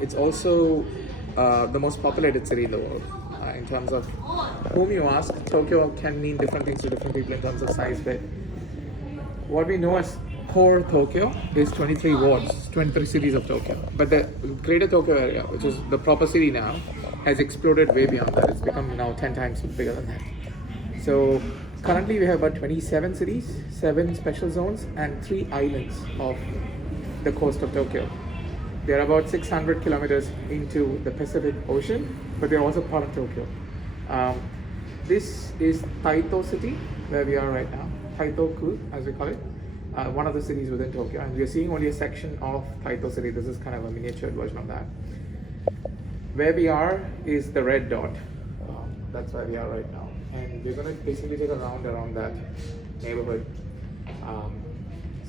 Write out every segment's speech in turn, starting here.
It's also the most populated city in the world. In terms of whom you ask, Tokyo can mean different things to different people in terms of size, but what we know as core Tokyo is 23 wards, 23 cities of Tokyo. But the greater Tokyo area, which is the proper city now, has exploded way beyond that. It's become now 10 times bigger than that. So currently we have about 27 cities, 7 special zones, and 3 islands of the coast of Tokyo. They're about 600 kilometers into the Pacific Ocean, but they're also part of Tokyo. This is Taito City, where we are right now. Taito-ku, as we call it, one of the cities within Tokyo. And we're seeing only a section of Taito City. This is kind of a miniature version of that. Where we are is the red dot. That's where we are right now. And we're going to basically take a round around that neighborhood.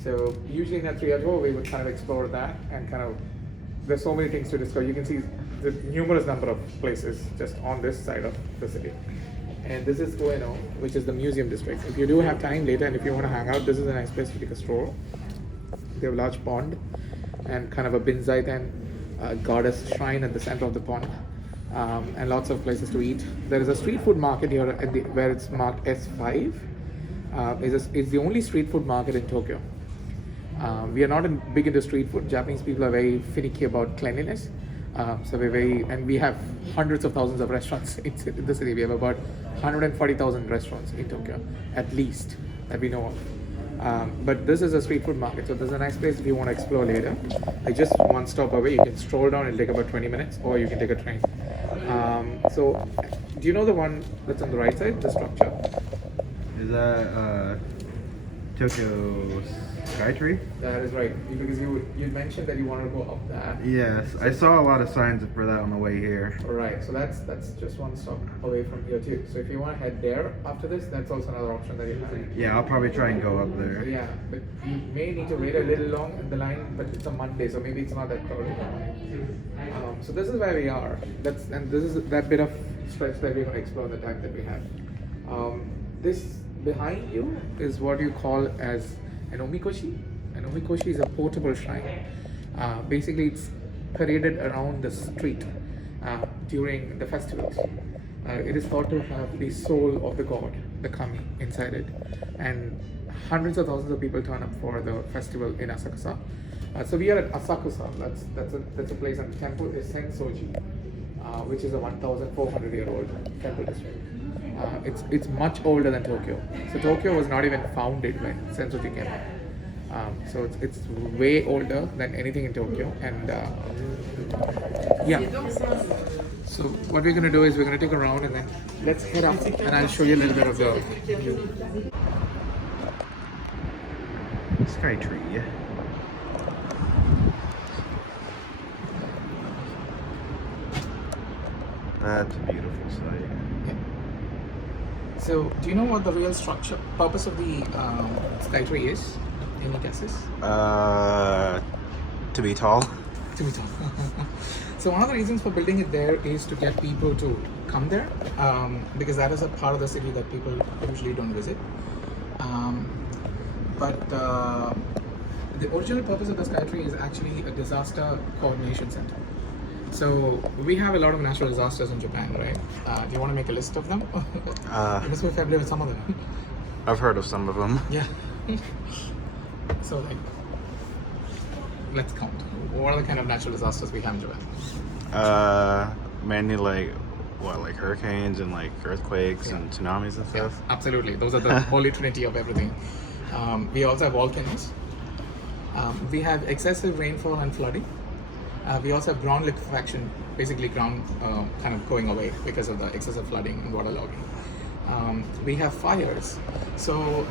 So usually in a 3-hour tour, we would kind of explore that and kind of, there's so many things to discover. You can see the numerous number of places just on this side of the city. And this is Ueno, which is the museum district. If you do have time later and if you want to hang out, this is a nice place to take a stroll. They have a large pond and kind of a Binzaitan goddess shrine at the center of the pond. And lots of places to eat. There is a street food market here at where it's marked S5. It's the only street food market in Tokyo. We are not big into street food. Japanese people are very finicky about cleanliness. So we have hundreds of thousands of restaurants in the city. We have about 140,000 restaurants in Tokyo, at least, that we know of. But this is a street food market, so there's a nice place if you want to explore later. Like just one stop away, you can stroll down, it'll take about 20 minutes, or you can take a train. So, do you know the one that's on the right side, the structure? Is that Tokyo Skytree? That is right, because you mentioned that you wanted to go up that. Yes, I saw a lot of signs for that on the way here. Right, so that's just one stop away from here too. So if you want to head there after this, that's also another option that you have. Yeah, I'll probably try and go up there. Yeah, but you may need to wait a little long in the line, but it's a Monday, so maybe it's not that crowded. So this is where we are. This is that bit of stretch that we're going to explore the time that we have. This behind you is what you call as an omikoshi. An omikoshi is a portable shrine. Basically, it's paraded around the street during the festivals. It is thought to have the soul of the god, the kami, inside it, and hundreds of thousands of people turn up for the festival in Asakusa. So we are at Asakusa. That's a place, and the temple is Sensoji, which is a 1,400-year-old temple district. It's much older than Tokyo. So Tokyo was not even founded when Sensoji came up. So it's way older than anything in Tokyo. And yeah. So what we're gonna do is we're gonna take a round and then let's head up and I'll show you a little bit of the Skytree. That's a beautiful sight. Yeah. So, do you know what the real purpose of the Skytree is? Any guesses? To be tall. To be tall. So one of the reasons for building it there is to get people to come there, because that is a part of the city that people usually don't visit. But the original purpose of the Skytree is actually a disaster coordination center. So we have a lot of natural disasters in Japan, right? Do you want to make a list of them? Because we're familiar with some of them. I've heard of some of them. Yeah. So like, let's count. What are the kind of natural disasters we have in Japan? Mainly like hurricanes and like earthquakes and tsunamis and stuff. Yeah, absolutely. Those are the holy trinity of everything. We also have volcanoes. We have excessive rainfall and flooding. We also have ground liquefaction, basically ground kind of going away because of the excessive flooding and waterlogging. We have fires. So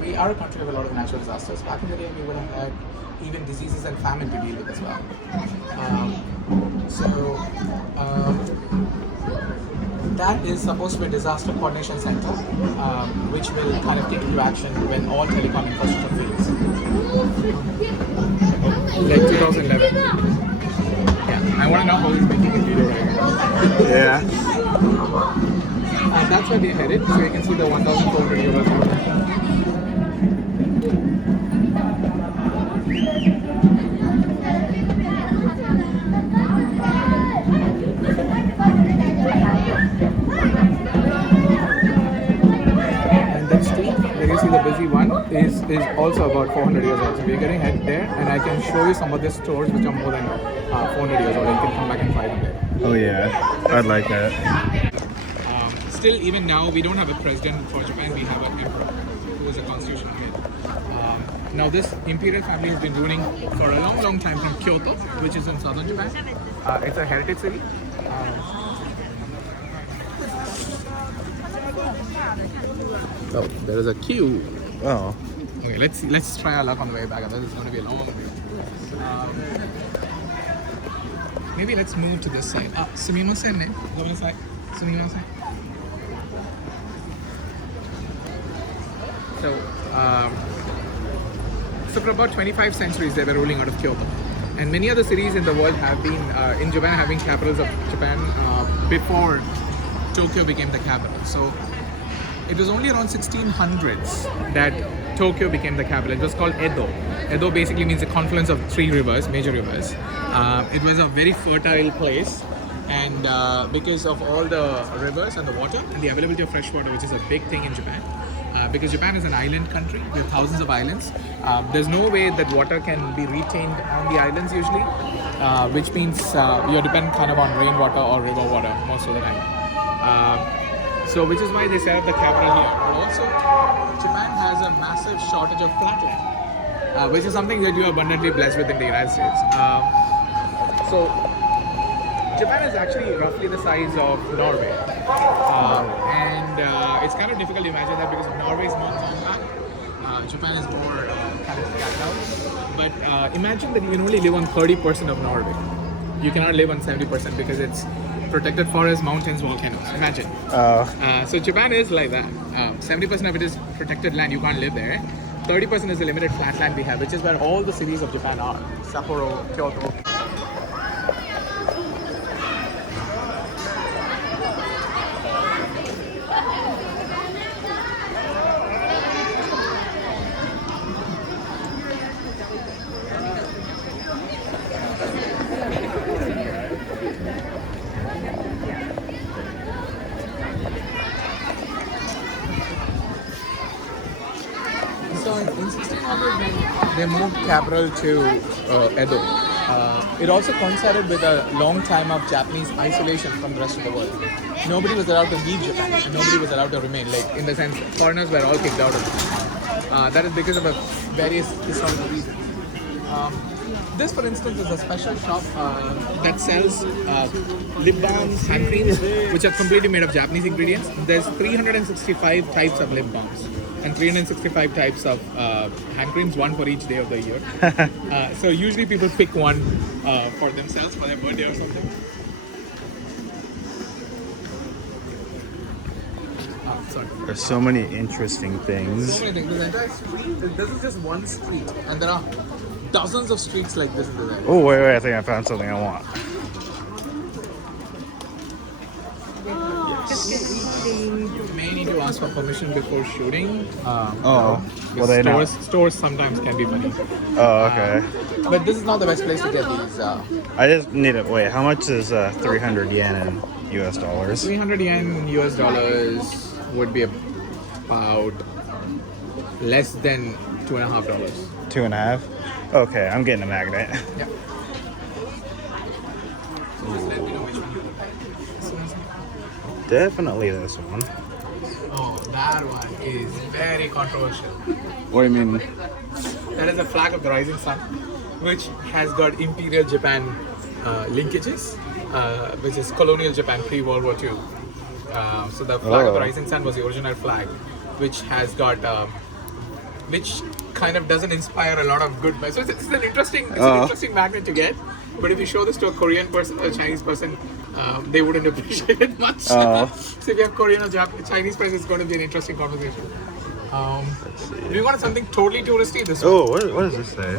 we are a country of a lot of natural disasters. Back in the day, we would have had even diseases and famine to deal with as well. That is supposed to be a disaster coordination center, which will kind of kick into action when all telecom infrastructure fails. Like 2011. Yeah, I want to know how he's making a video right now. Yeah. That's where we're headed, so you can see the 1,400 euros. is also about 400 years old. So we're getting head there, and I can show you some of the stores which are more than 400 years old. You can come back and find them there. Oh yeah, I'd like that. Still, even now, we don't have a president for Japan. We have an emperor who is a constitutional head. Now, this imperial family has been ruling for a long, long time from Kyoto, which is in southern Japan. It's a heritage city. Oh, there is a queue. Oh. Okay, let's try our luck on the way back. This is going to be a long way. Maybe let's move to this side. Sumimasen ne. Go this side. Sumimasen. So for about 25 centuries they were ruling out of Kyoto, and many other cities in the world have been in Japan have been capitals of Japan before Tokyo became the capital. So it was only around 1600s that Tokyo became the capital. It was called Edo. Edo basically means the confluence of three rivers, major rivers. It was a very fertile place, and because of all the rivers and the water and the availability of fresh water, which is a big thing in Japan. Because Japan is an island country with thousands of islands, there's no way that water can be retained on the islands usually, which means you're dependent kind of on rainwater or river water most of the time. So which is why they set up the capital here. But also, Japan has a massive shortage of flatland, which is something that you are abundantly blessed with in the United States. So Japan is actually roughly the size of Norway, and it's kind of difficult to imagine that because Norway is more compact. Japan is more kind of scattered out. But imagine that you can only live on 30% of Norway. You cannot live on 70% because it's protected forests, mountains, volcanoes. Imagine. So Japan is like that. 70% of it is protected land. You can't live there. 30% is the limited flat land we have, which is where all the cities of Japan are. Sapporo, Kyoto. So in 1600, they moved capital to Edo. It also coincided with a long time of Japanese isolation from the rest of the world. Nobody was allowed to leave Japan, and nobody was allowed to remain. Like in the sense, foreigners were all kicked out of Japan. That is because of various historical reasons. This, for instance, is a special shop that sells lip balms, hand creams, which are completely made of Japanese ingredients. There's 365 types of lip balms and 365 types of hand creams, one for each day of the year. So usually people pick one for themselves for their birthday or something. Sorry. There's so many interesting things. So many things. This entire street, this is just one street, and there are dozens of streets like this in the area. Oh, wait, I think I found something I want. You may need to ask for permission before shooting. Well, they know. Stores sometimes can be funny. Oh, okay. But this is not the best place to get these. I just need to wait. How much is 300 yen in US dollars? 300 yen in US dollars would be about less than $2.50. 2.5? Okay, I'm getting a magnet. Yeah. So just let me know which one you would like. Definitely this one. Oh, that one is very controversial. What do you mean? That is a flag of the rising sun, which has got Imperial Japan linkages, which is colonial Japan pre-World War II. So the flag of the rising sun was the original flag, which has got, which kind of doesn't inspire a lot of good. So it's an interesting magnet to get. But if you show this to a Korean person or a Chinese person, they wouldn't appreciate it much. So if you have Korean or Chinese person, it's going to be an interesting conversation. Do you want something totally touristy? This one. Oh, what does this say?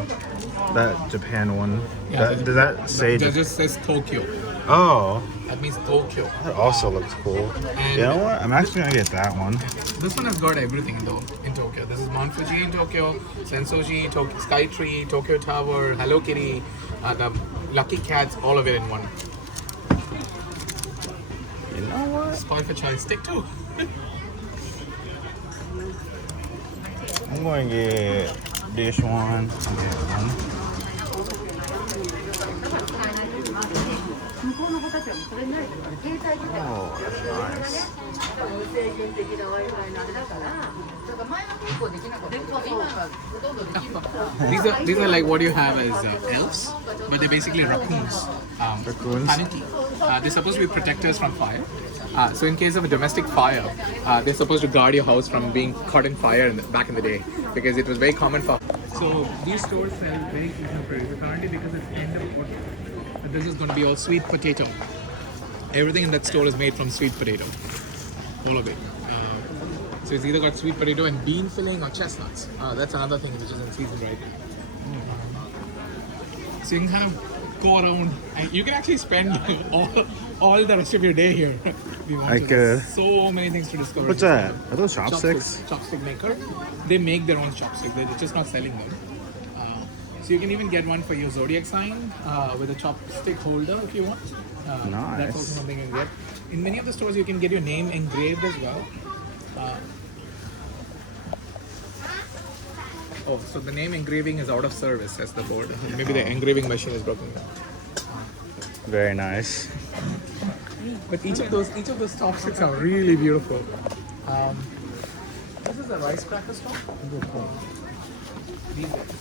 That Japan one. Yeah, Does that say? It just says Tokyo. Oh, That means Tokyo. that also looks cool. And You know what? I'm actually gonna get that one. this one has got everything in Tokyo. This is Mount Fuji in Tokyo, Sensoji, Sky Tree, Tokyo Tower, Hello Kitty, the Lucky Cats, all of it in one. You know what? Spoil for choice. Stick two. I'm going to get dish one. I'll get one. Oh, that's nice. These are like what you have as elves, but they're basically raccoons. Raccoons? Tanuki. They're supposed to be protectors from fire. So in case of a domestic fire, they're supposed to guard your house from being caught in fire back in the day, because it was very common for. So these stores sell very seasonal produce. Currently, because it's end of autumn, this is going to be all sweet potato. Everything in that store is made from sweet potato, all of it. So it's either got sweet potato and bean filling or chestnuts. That's another thing which is in season right now. So you can kind of go around and you can actually spend all the rest of your day here. If you want I to. could. There's so many things to discover. What's that? Are those chopsticks? Chopstick maker. They make their own chopsticks. They're just not selling them. So you can even get one for your zodiac sign with a chopstick holder if you want. Nice. That's also something you can get. In many of the stores, you can get your name engraved as well. Oh, so the name engraving is out of service, says the board. Maybe the engraving machine is broken. Very nice. But each of those chopsticks are really beautiful. This is a rice cracker store. These guys.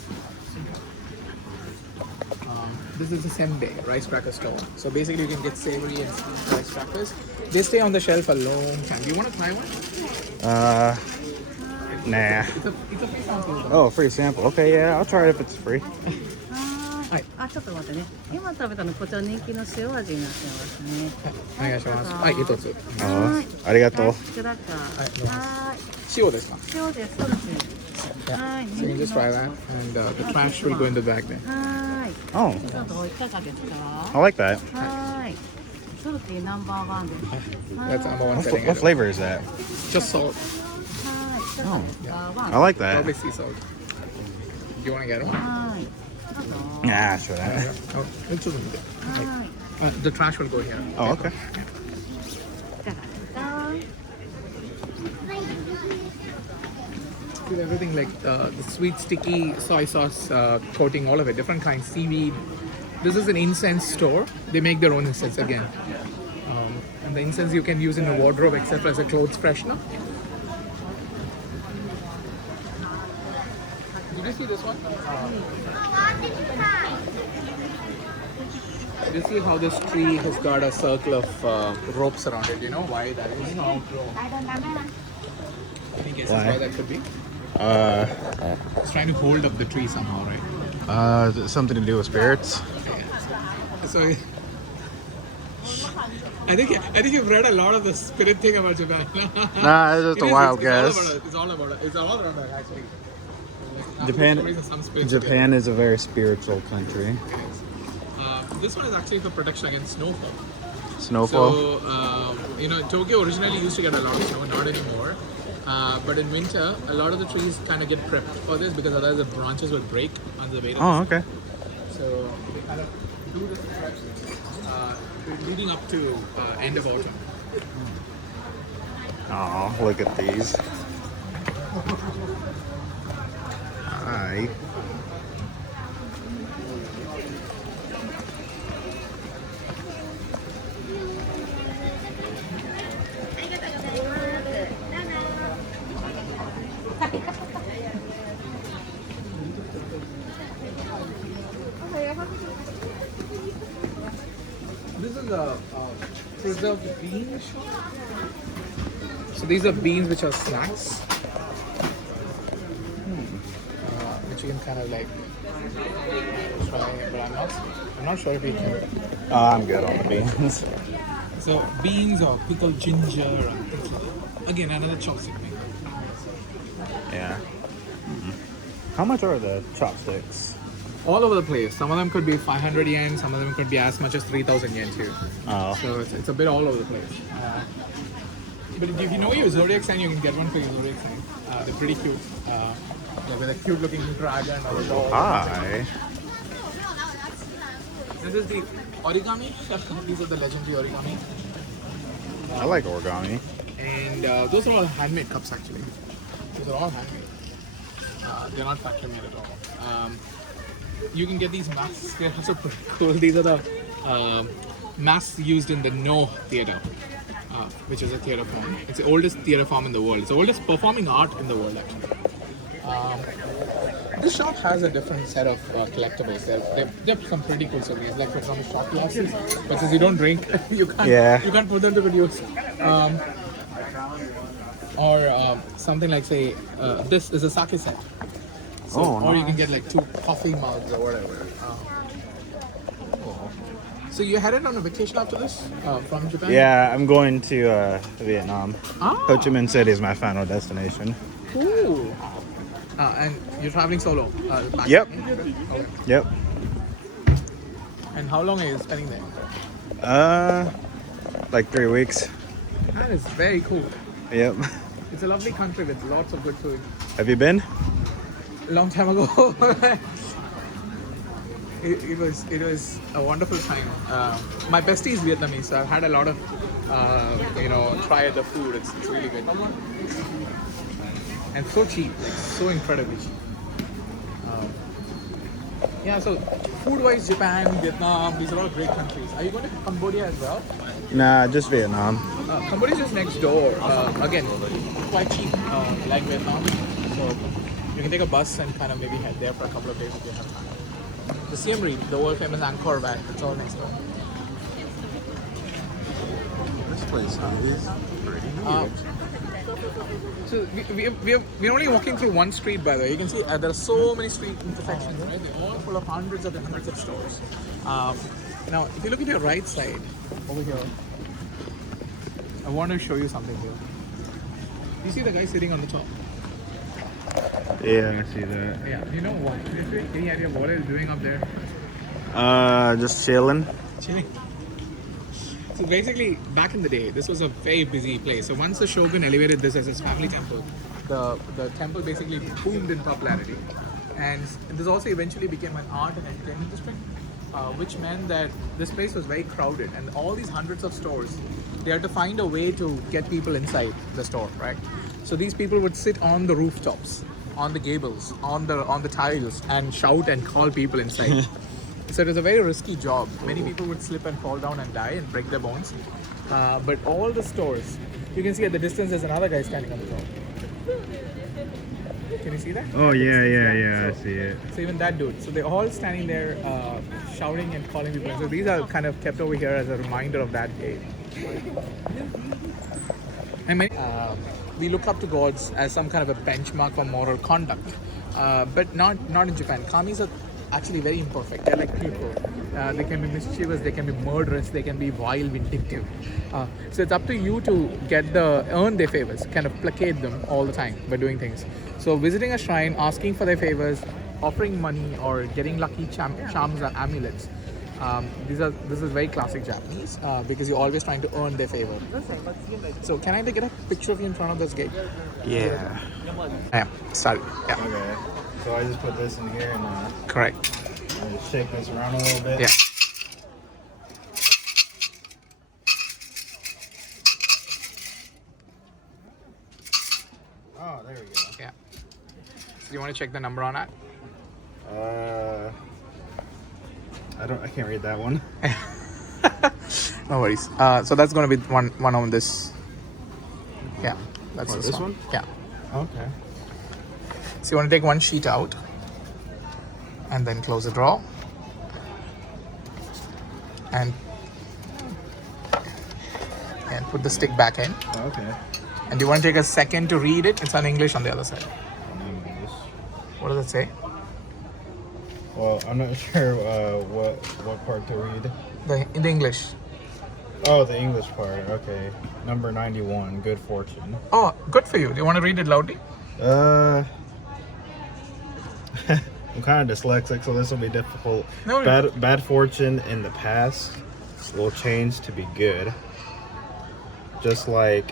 This is a sembe rice cracker store. So basically, you can get savory and sweet rice crackers. They stay on the shelf a long time. Do you want to try one? Nah. It's a free sample. Oh, free sample. Okay, yeah, I'll try it if it's free. はい。ちょっと待ってね。今食べたのこちら人気の塩味になってますね。お願いします。はい、一つ。ありがとう。クラッカー。はい。塩ですか？塩です。そうですね。はい。 So you can just try that, and the trash will go in the bag then. はい。 Oh, ちょっといかがですか？ I like that. はい。ソルティナンバーワンです。 That's number one What, selling. what flavor is that? Just salt. はい。ナンバーワン。 I like that. Probably sea salt. Do you want to get one? はい。どうぞ。 Nah, sure that. Oh, it's justはい。 the trash will go here. Oh, okay. いかがですか？ With everything like the sweet sticky soy sauce coating, all of it, different kinds, seaweed. This is an incense store. They make their own incense again. And the incense you can use in a wardrobe, etc., as a clothes freshener. Did you see this one? You see how this tree has got a circle of ropes around it? You know why that is? Any guesses why that could be? It's trying to hold up the tree somehow, right? Something to do with spirits? So I think you've read a lot of the spirit thing about Japan. Nah, it's just a wild It's guess. It's all about it. It's all around that actually. Japan is a very spiritual country. This one is actually for protection against snowfall. Snowfall? So, Tokyo originally used to get a lot of snow, not anymore. But in winter, a lot of the trees kind of get prepped for this because otherwise the branches will break under the weight of Oh, the okay. So they kind of do this leading up to end of autumn. Oh, look at these. Hi. This is a preserved bean shop. So these are beans which are snacks. Which you can kind of like try, but I'm not sure if you can. I'm good on the beans. So beans or pickled ginger and things like that. Again, another chopstick thing. Yeah. How much are the chopsticks? All over the place. Some of them could be 500 yen, some of them could be as much as 3,000 yen too. Oh. So it's a bit all over the place. But if you know your zodiac sign, you can get one for your zodiac sign. They're pretty cute. With a cute looking dragon or a dog. Hi. This is the origami. These are the legendary origami. I like origami. And those are all handmade cups actually. Those are all handmade. They're not factory made at all. You can get these masks. They're also pretty cool. These are the masks used in the No Theatre, which is a theatre form. It's the oldest theatre form in the world. It's the oldest performing art in the world, actually. This shop has a different set of collectibles. They have some pretty cool souvenirs, like for example shot glasses. But since you don't drink, you can't put them to good use. Or something like, say, this is a sake set. So, or you can get like 2 coffee mugs or whatever. So you headed on a vacation after this from Japan? Yeah, I'm going to Vietnam. Ho Chi Minh City is my final destination. Cool. And you're traveling solo? Back Yep. Okay. Yep. And how long are you spending there? Like 3 weeks. That is very cool. Yep. It's a lovely country with lots of good food. Have you been? A long time ago. it was a wonderful time. My bestie is Vietnamese, so I've had a lot of try the food. It's really good. And so cheap, like so incredibly cheap. Yeah, so food-wise, Japan, Vietnam, these are all great countries. Are you going to Cambodia as well? Nah, just Vietnam. Cambodia is just next door. Again, quite cheap, like Vietnam. So you can take a bus and kind of maybe head there for a couple of days if you have time. The Siem Reap, the world famous Angkor Wat, it's all next door. This place is pretty huge. So we're only walking through one street, by the way. You can see there are so many street intersections, right? They're all full of hundreds of stores. Now, if you look at your right side, over here, I want to show you something here. You see the guy sitting on the top? Yeah, I see that. Yeah. You know what? Any idea what he's doing up there? Just chilling. Chilling. So basically, back in the day, this was a very busy place. So once the Shogun elevated this as his family temple, the temple basically boomed in popularity. And this also eventually became an art and entertainment district, which meant that this place was very crowded. And all these hundreds of stores, they had to find a way to get people inside the store, right? So these people would sit on the rooftops, on the gables, on the tiles, and shout and call people inside. So it was a very risky job. Many people would slip and fall down and die and break their bones. But all the stores, you can see at the distance there's another guy standing on the top. Can you see that? Oh Yeah, I see it. So even that dude. So they're all standing there shouting and calling people. So these are kind of kept over here as a reminder of that day. And we look up to gods as some kind of a benchmark for moral conduct. But not in Japan. Kamis are actually very imperfect. They're like people. They can be mischievous, they can be murderous, they can be vile, vindictive. So it's up to you to earn their favors, kind of placate them all the time by doing things. So visiting a shrine, asking for their favors, offering money, or getting lucky charms or amulets. This is very classic Japanese because you're always trying to earn their favor. So can I get a picture of you in front of this gate? Yeah. Yeah, start. Yeah. Okay. So I just put this in here and Correct. just shake this around a little bit. Yeah. Oh, there we go. Yeah. Do you want to check the number on that? I can't read that one. No worries. So that's going to be one on this. Yeah. That's this one? Yeah. Okay. So you want to take one sheet out and then close the drawer and put the stick back in. Okay. And do you want to take a second to read it? It's in English on the other side. What does it say? Well, I'm not sure what part to read. In the English. Oh, the English part. Okay. Number 91, good fortune. Oh, good for you. Do you want to read it loudly? I'm kind of dyslexic, so this will be difficult. No, Bad fortune in the past will change to be good. Just like...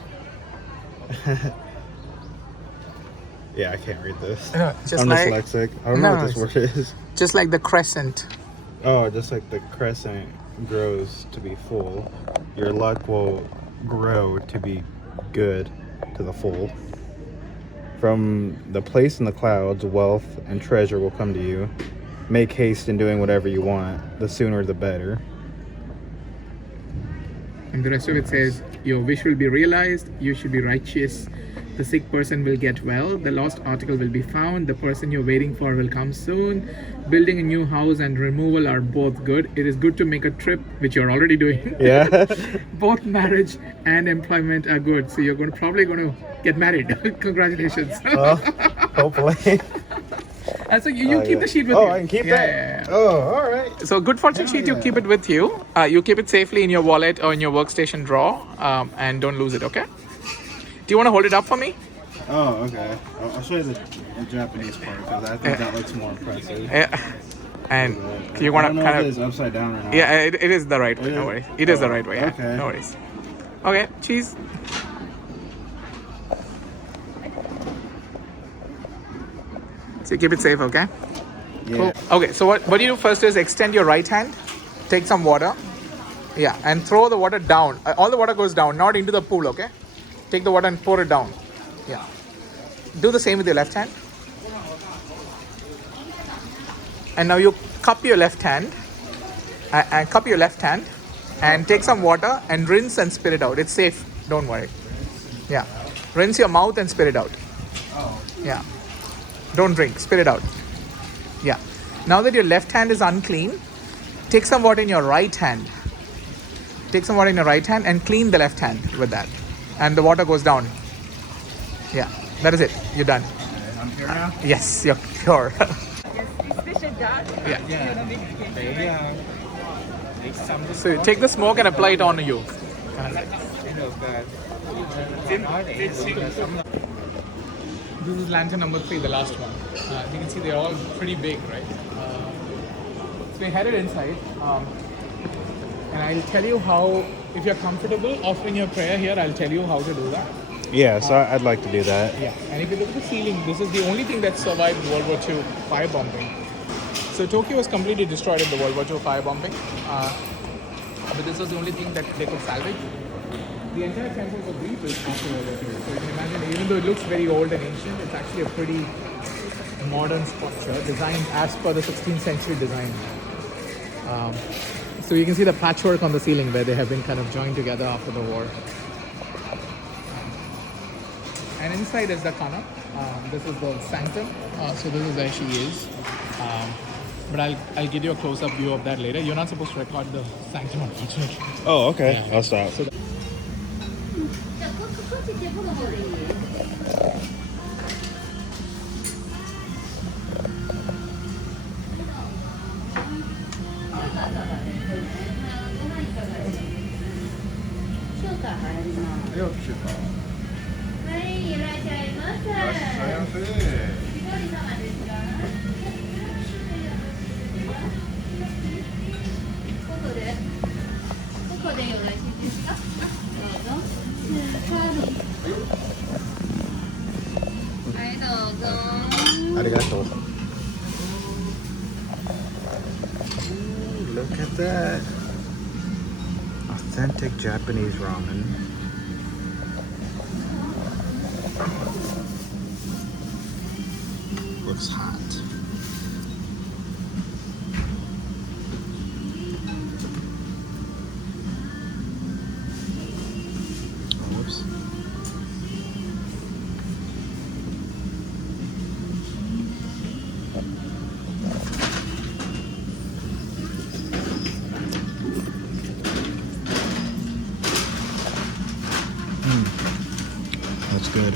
Yeah, I can't read this. No, just I'm like, dyslexic. I don't know what this word is. Just like the crescent. Oh, just like the crescent grows to be full, your luck will grow to be good to the full. From the place in the clouds, wealth and treasure will come to you. Make haste in doing whatever you want. The sooner the better. And the rest of it says, your wish will be realized, you should be righteous. The sick person will get well, the lost article will be found, the person you're waiting for will come soon. Building a new house and removal are both good. It is good to make a trip, which you're already doing. Yeah. Both marriage and employment are good. So you're probably going to get married. Congratulations. Hopefully. And so you keep the sheet with you. Oh, I can keep that? Yeah. Oh, all right. So good fortune sheet, you keep it with you. You keep it safely in your wallet or in your workstation drawer, and don't lose it, okay? Do you want to hold it up for me? Oh, okay. I'll show you the Japanese part because I think that looks more impressive. Yeah. And you want to kind It of... is upside down or not. Yeah, it is the right way, no worries. It is the right way, yeah. Okay. No worries. Okay, cheese. So you keep it safe, okay? Yeah. Cool. Okay, so what you do first is extend your right hand, take some water, yeah, and throw the water down. All the water goes down, not into the pool, okay? Take the water and pour it down. Yeah. Do the same with your left hand. And now you cup your left hand, and take some water and rinse and spit it out. It's safe, don't worry. Yeah. Rinse your mouth and spit it out. Yeah. Don't drink, spit it out. Yeah. Now that your left hand is unclean, take some water in your right hand. Take some water in your right hand and clean the left hand with that. And the water goes down. Yeah. That is it. You're done. I'm here now? Yes, you're pure. Yeah. Yeah. So you take the smoke and apply it on you. This is lantern number 3, the last one. You can see they're all pretty big, right? So we headed inside, and I'll tell you how, if you're comfortable offering your prayer here, I'll tell you how to do that. Yeah, so I'd like to do that. Yeah, and if you look at the ceiling, this is the only thing that survived World War II firebombing. So Tokyo was completely destroyed in the World War II firebombing, but this was the only thing that they could salvage. The entire temple was rebuilt after World War II. So you can imagine, even though it looks very old and ancient, it's actually a pretty modern structure designed as per the 16th century design. So you can see the patchwork on the ceiling where they have been kind of joined together after the war. And inside is the kana. This is the sanctum. So this is where she is. But I'll give you a close-up view of that later. You're not supposed to record the sanctum, unfortunately. Oh, okay. Yeah. I'll stop. So Arigato. Look at that. Authentic Japanese ramen. Looks hot. Whoops. That's good.